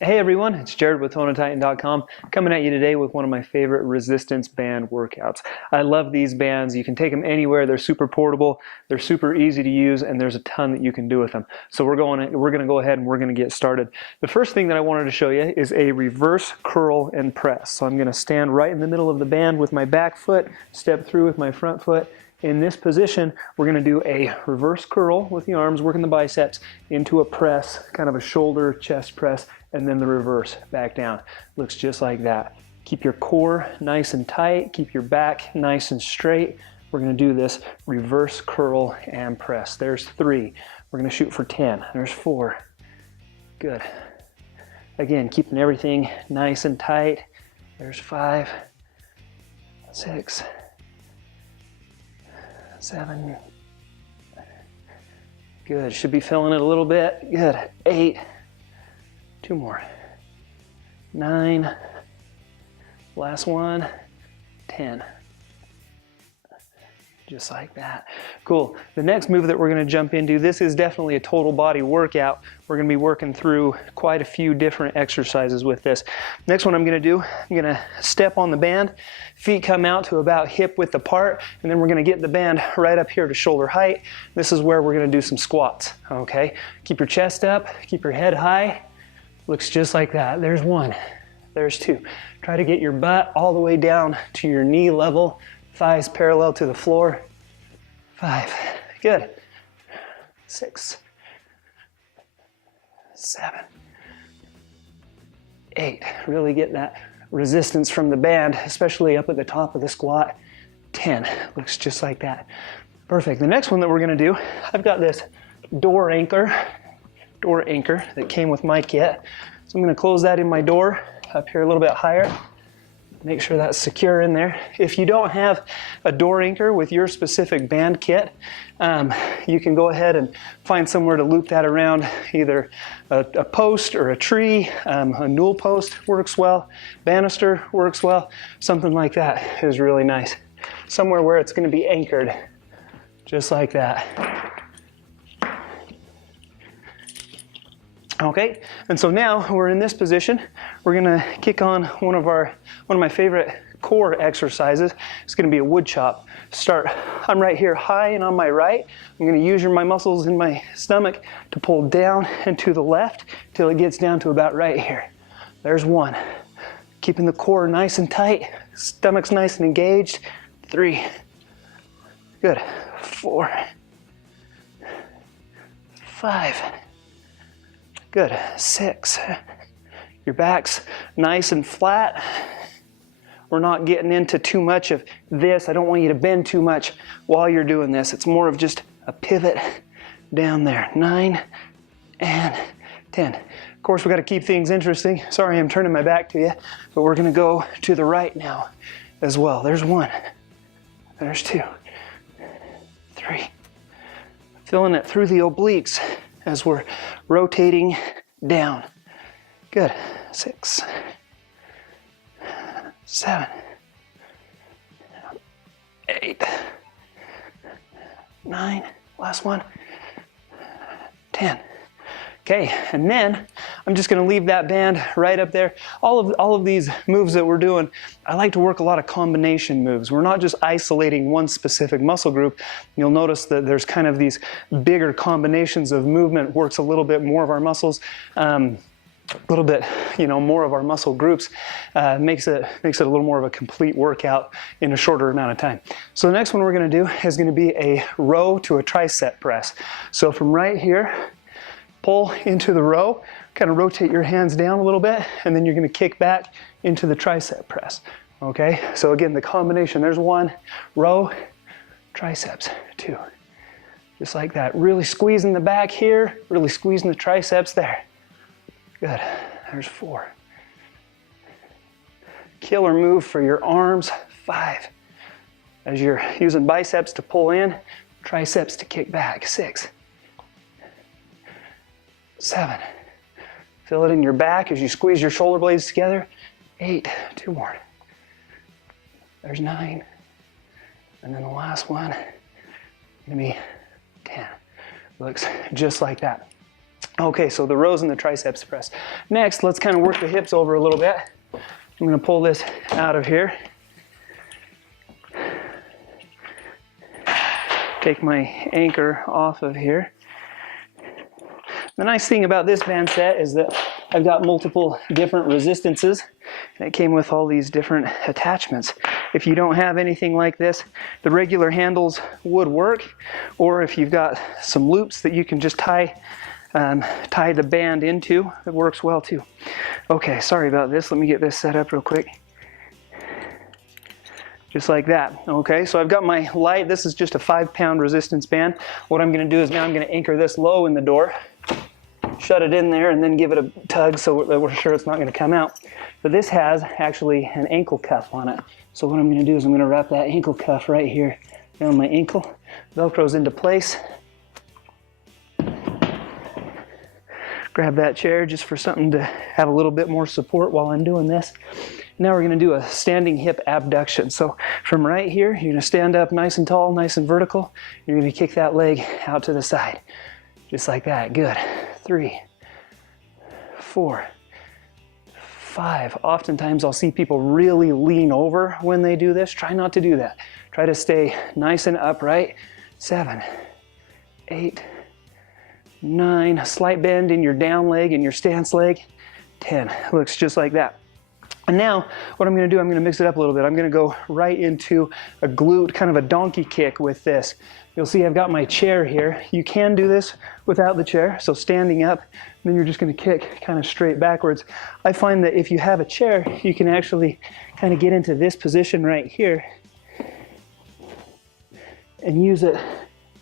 Hey everyone, it's Jared with ToneAndTitan.com coming at you today with one of my favorite resistance band workouts. I love these bands. You can take them anywhere. They're super portable, they're super easy to use, and there's a ton that you can do with them. So we're going to go ahead and we're going to get started. The first thing that I wanted to show you is a reverse curl and press. So I'm going to stand right in the middle of the band with my back foot, step through with my front foot. In this position, we're going to do a reverse curl with the arms, working the biceps, into a press, kind of a shoulder chest press, and then the reverse back down. Looks just like that. Keep your core nice and tight, keep your back nice and straight. We're going to do this reverse curl and press. There's 3. We're going to shoot for 10. There's 4. Good. Again, keeping everything nice and tight. There's 5, 6, 7. Good. Should be feeling it a little bit. Good. 8. 2 more. 9. Last one. 10. Just like that. Cool. The next move that we're going to jump into, this is definitely a total body workout. We're going to be working through quite a few different exercises with this. Next one I'm going to do, I'm going to step on the band, feet come out to about hip width apart, and then we're going to get the band right up here to shoulder height. This is where we're going to do some squats. Okay? Keep your chest up, keep your head high. Looks just like that. There's 1. There's 2. Try to get your butt all the way down to your knee level, thighs parallel to the floor. 5. Good. 6. 7. 8. Really get that resistance from the band, especially up at the top of the squat. 10. Looks just like that. Perfect. The next one that we're going to do, I've got this door anchor that came with my kit. So I'm going to close that in my door up here a little bit higher. Make sure that's secure in there. If you don't have a door anchor with your specific band kit, you can go ahead and find somewhere to loop that around, either a post or a tree. A newel post works well, banister works well, something like that is really nice. Somewhere where it's going to be anchored, just like that. Okay, and so now we're in this position. We're gonna kick on one of my favorite core exercises. It's gonna be a wood chop. I'm right here high and on my right. I'm gonna use my muscles in my stomach to pull down and to the left till it gets down to about right here. There's 1. Keeping the core nice and tight, stomach's nice and engaged. 3. Good. 4. 5. Good. 6. Your back's nice and flat. We're not getting into too much of this. I don't want you to bend too much while you're doing this. It's more of just a pivot down there. 9 and 10. Of course, we got to keep things interesting. Sorry, I'm turning my back to you, but we're going to go to the right now as well. There's 1. There's 2. 3. Feeling it through the obliques as we're rotating down. Good. 6. 7. 8. 9. Last one. 10. Okay, and then I'm just gonna leave that band right up there. All of these moves that we're doing, I like to work a lot of combination moves. We're not just isolating one specific muscle group. You'll notice that there's kind of these bigger combinations of movement, works a little bit more of our muscles, a little bit, more of our muscle groups, makes it a little more of a complete workout in a shorter amount of time. So the next one we're gonna do is gonna be a row to a tricep press. So from right here, pull into the row, kind of rotate your hands down a little bit, and then you're going to kick back into the tricep press. Okay, so again, the combination, there's 1, row, triceps, 2. Just like that. Really squeezing the back here, really squeezing the triceps there. Good. There's 4. Killer move for your arms, 5. As you're using biceps to pull in, triceps to kick back, 6. 7. Feel it in your back as you squeeze your shoulder blades together. 8. 2 more. There's 9. And then the last one, gonna be 10. Looks just like that. Okay, so the rows and the triceps press. Next, let's kind of work the hips over a little bit. I'm gonna pull this out of here. Take my anchor off of here. The nice thing about this band set is that I've got multiple different resistances, and it came with all these different attachments. If you don't have anything like this, the regular handles would work, or if you've got some loops that you can just tie the band into, it works well too. Okay, sorry about this. Let me get this set up real quick. Just like that. Okay, so I've got my light. This is just a 5-pound resistance band. What I'm going to do is now I'm going to anchor this low in the door, shut it in there, and then give it a tug so that we're sure it's not going to come out. But this has actually an ankle cuff on it. So what I'm going to do is I'm going to wrap that ankle cuff right here around my ankle. Velcro's into place. Grab that chair just for something to have a little bit more support while I'm doing this. Now we're going to do a standing hip abduction. So from right here, you're going to stand up nice and tall, nice and vertical. You're going to kick that leg out to the side. Just like that. Good. 3, 4, 5. Oftentimes I'll see people really lean over when they do this. Try not to do that. Try to stay nice and upright. 7, 8, 9. A slight bend in your down leg and your stance leg. 10. Looks just like that. And now what I'm going to do, I'm going to mix it up a little bit. I'm going to go right into a glute, kind of a donkey kick with this. You'll see I've got my chair here. You can do this without the chair, so standing up, then you're just going to kick kind of straight backwards. I find that if you have a chair, you can actually kind of get into this position right here and use it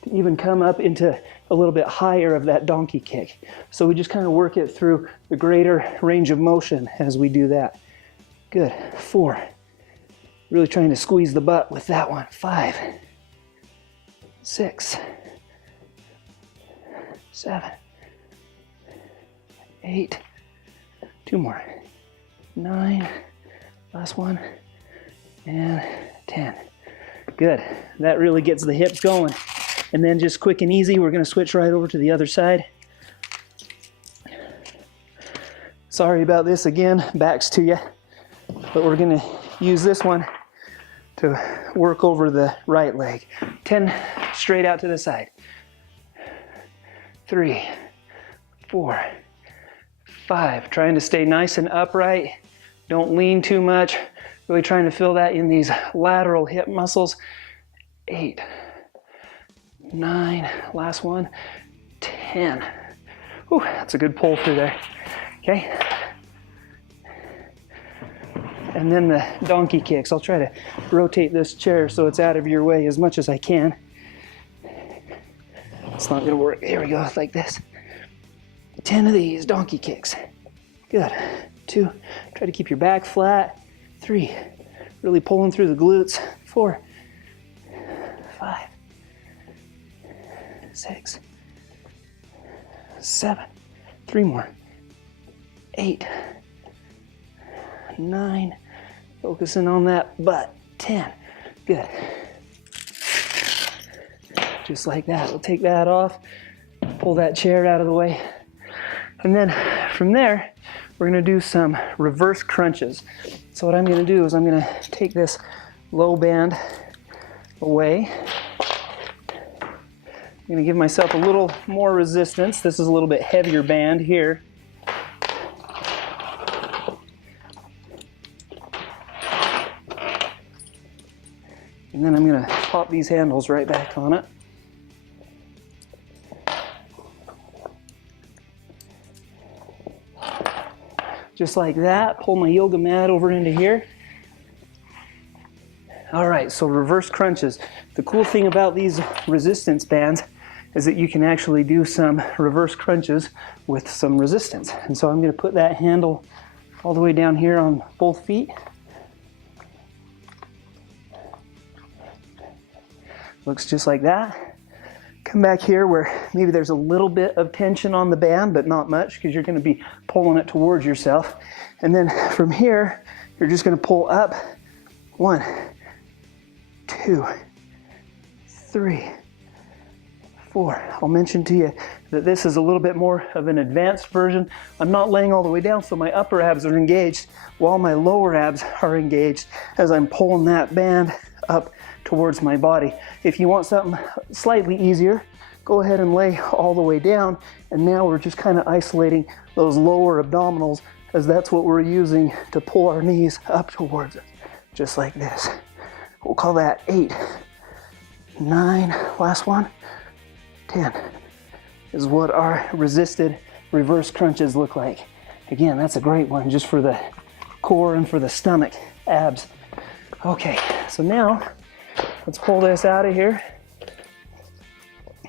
to even come up into a little bit higher of that donkey kick. So we just kind of work it through the greater range of motion as we do that. Good. 4. Really trying to squeeze the butt with that one. 5, 6, 7, 8. 2 more. 9. Last one. And 10. Good. That really gets the hips going. And then just quick and easy, we're going to switch right over to the other side. Sorry about this again, backs to you. But we're going to use this one to work over the right leg. 10 straight out to the side. 3, 4, 5. Trying to stay nice and upright. Don't lean too much. Really trying to feel that in these lateral hip muscles. 8, 9. Last one. 10. Whew, that's a good pull through there. Okay. And then the donkey kicks. I'll try to rotate this chair so it's out of your way as much as I can. It's not going to work. There we go, like this. 10 of these donkey kicks. Good. 2, try to keep your back flat. 3, really pulling through the glutes. 4, 5, 6, 7. 3 more. 8, 9. Focusing on that butt. 10. Good. Just like that. We'll take that off. Pull that chair out of the way. And then from there, we're going to do some reverse crunches. So what I'm going to do is I'm going to take this low band away. I'm going to give myself a little more resistance. This is a little bit heavier band here. And then I'm going to pop these handles right back on it. Just like that. Pull my yoga mat over into here. All right, so reverse crunches. The cool thing about these resistance bands is that you can actually do some reverse crunches with some resistance. And so I'm going to put that handle all the way down here on both feet. Looks just like that. Come back here where maybe there's a little bit of tension on the band, but not much because you're going to be pulling it towards yourself. And then from here, you're just going to pull up. 1, 2, 3, 4. I'll mention to you that this is a little bit more of an advanced version. I'm not laying all the way down, so my upper abs are engaged while my lower abs are engaged as I'm pulling that band up towards my body. If you want something slightly easier, go ahead and lay all the way down, and now we're just kind of isolating those lower abdominals, as that's what we're using to pull our knees up towards us, just like this. We'll call that 8, 9, last one, 10 is what our resisted reverse crunches look like. Again, that's a great one just for the core and for the stomach, abs. Okay, so now let's pull this out of here.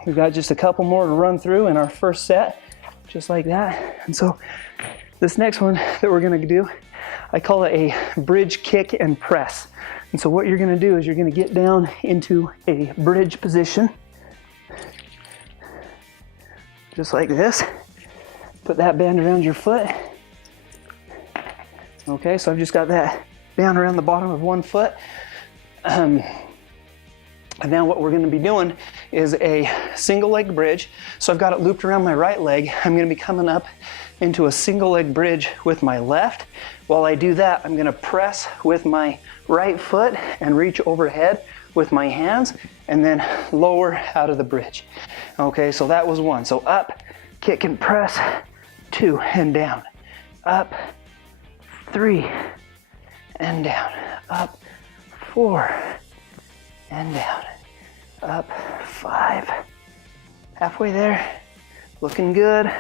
We've got just a couple more to run through in our first set, just like that. And so this next one that we're gonna do, I call it a bridge kick and press. And so what you're gonna do is you're gonna get down into a bridge position, just like this. Put that band around your foot. Okay, so I've just got that band around the bottom of one foot. And now what we're going to be doing is a single leg bridge. So I've got it looped around my right leg. I'm going to be coming up into a single leg bridge with my left. While I do that, I'm going to press with my right foot and reach overhead with my hands and then lower out of the bridge. Okay, so that was 1. So up, kick and press, 2 and down. Up, 3 and down. Up, 4 and down. Up, 5. Halfway there, looking good.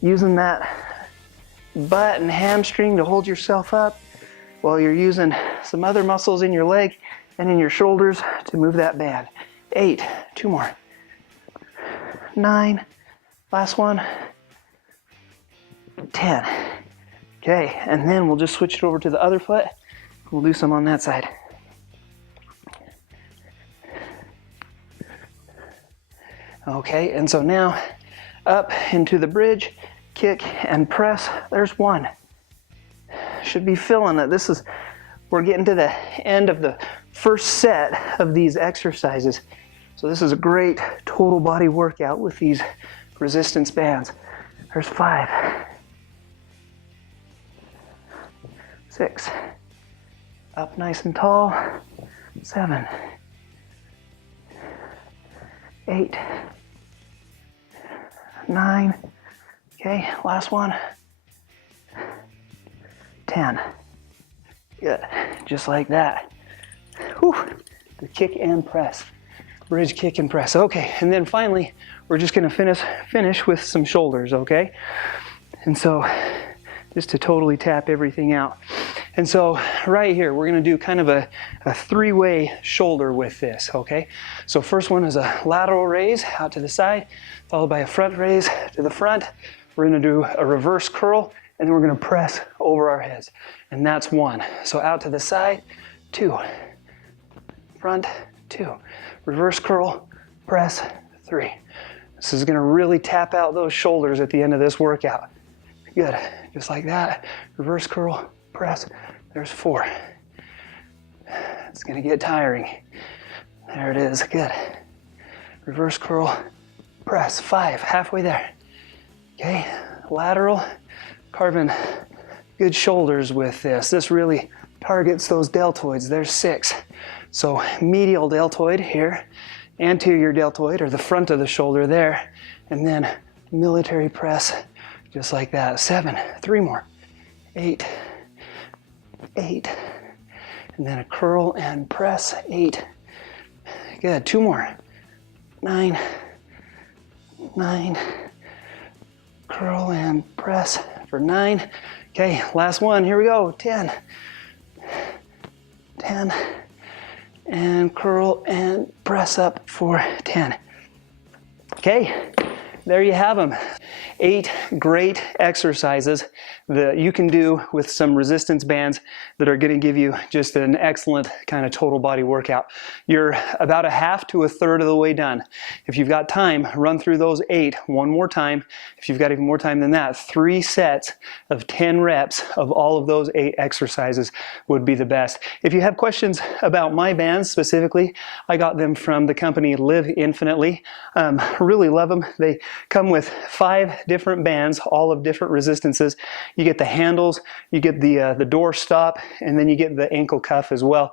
Using that butt and hamstring to hold yourself up while you're using some other muscles in your leg and in your shoulders to move that band. 8, 2 more. 9, last one. 10. Okay, and then we'll just switch it over to the other foot. We'll do some on that side. Okay, and so now up into the bridge, kick and press. There's 1. Should be feeling it. We're getting to the end of the first set of these exercises. So this is a great total body workout with these resistance bands. There's 5. 6. Up nice and tall. 7. 8. 9. Okay, last one. 10. Good, just like that. Whew. The kick and press. Bridge, kick, and press. Okay, and then finally, we're just gonna finish with some shoulders, okay? And so, just to totally tap everything out. And so, right here, we're gonna do kind of a 3-way shoulder with this, okay? So first one is a lateral raise out to the side, followed by a front raise to the front. We're gonna do a reverse curl, and then we're gonna press over our heads. And that's 1. So out to the side, 2. Front, 2. Reverse curl, press, 3. This is gonna really tap out those shoulders at the end of this workout. Good, just like that. Reverse curl, press, there's 4. It's gonna get tiring. There it is, good. Reverse curl, press, 5, halfway there. Okay, lateral, carving good shoulders with this. This really targets those deltoids. There's 6. So medial deltoid here, anterior deltoid, or the front of the shoulder there, and then military press, just like that. 7, 3 more. 8, 8, and then a curl and press, 8. Good, 2 more. 9, 9, curl and press for 9. Okay, last one, here we go, 10. 10, and curl and press up for 10. Okay, there you have them. 8 great exercises that you can do with some resistance bands that are going to give you just an excellent kind of total body workout. You're about a half to a third of the way done. If you've got time, run through those 8 one more time. If you've got even more time than that, 3 sets of 10 reps of all of those 8 exercises would be the best. If you have questions about my bands specifically, I got them from the company Live Infinitely. Really love them. They come with 5 different bands, all of different resistances. You get the handles, you get the door stop, and then you get the ankle cuff as well.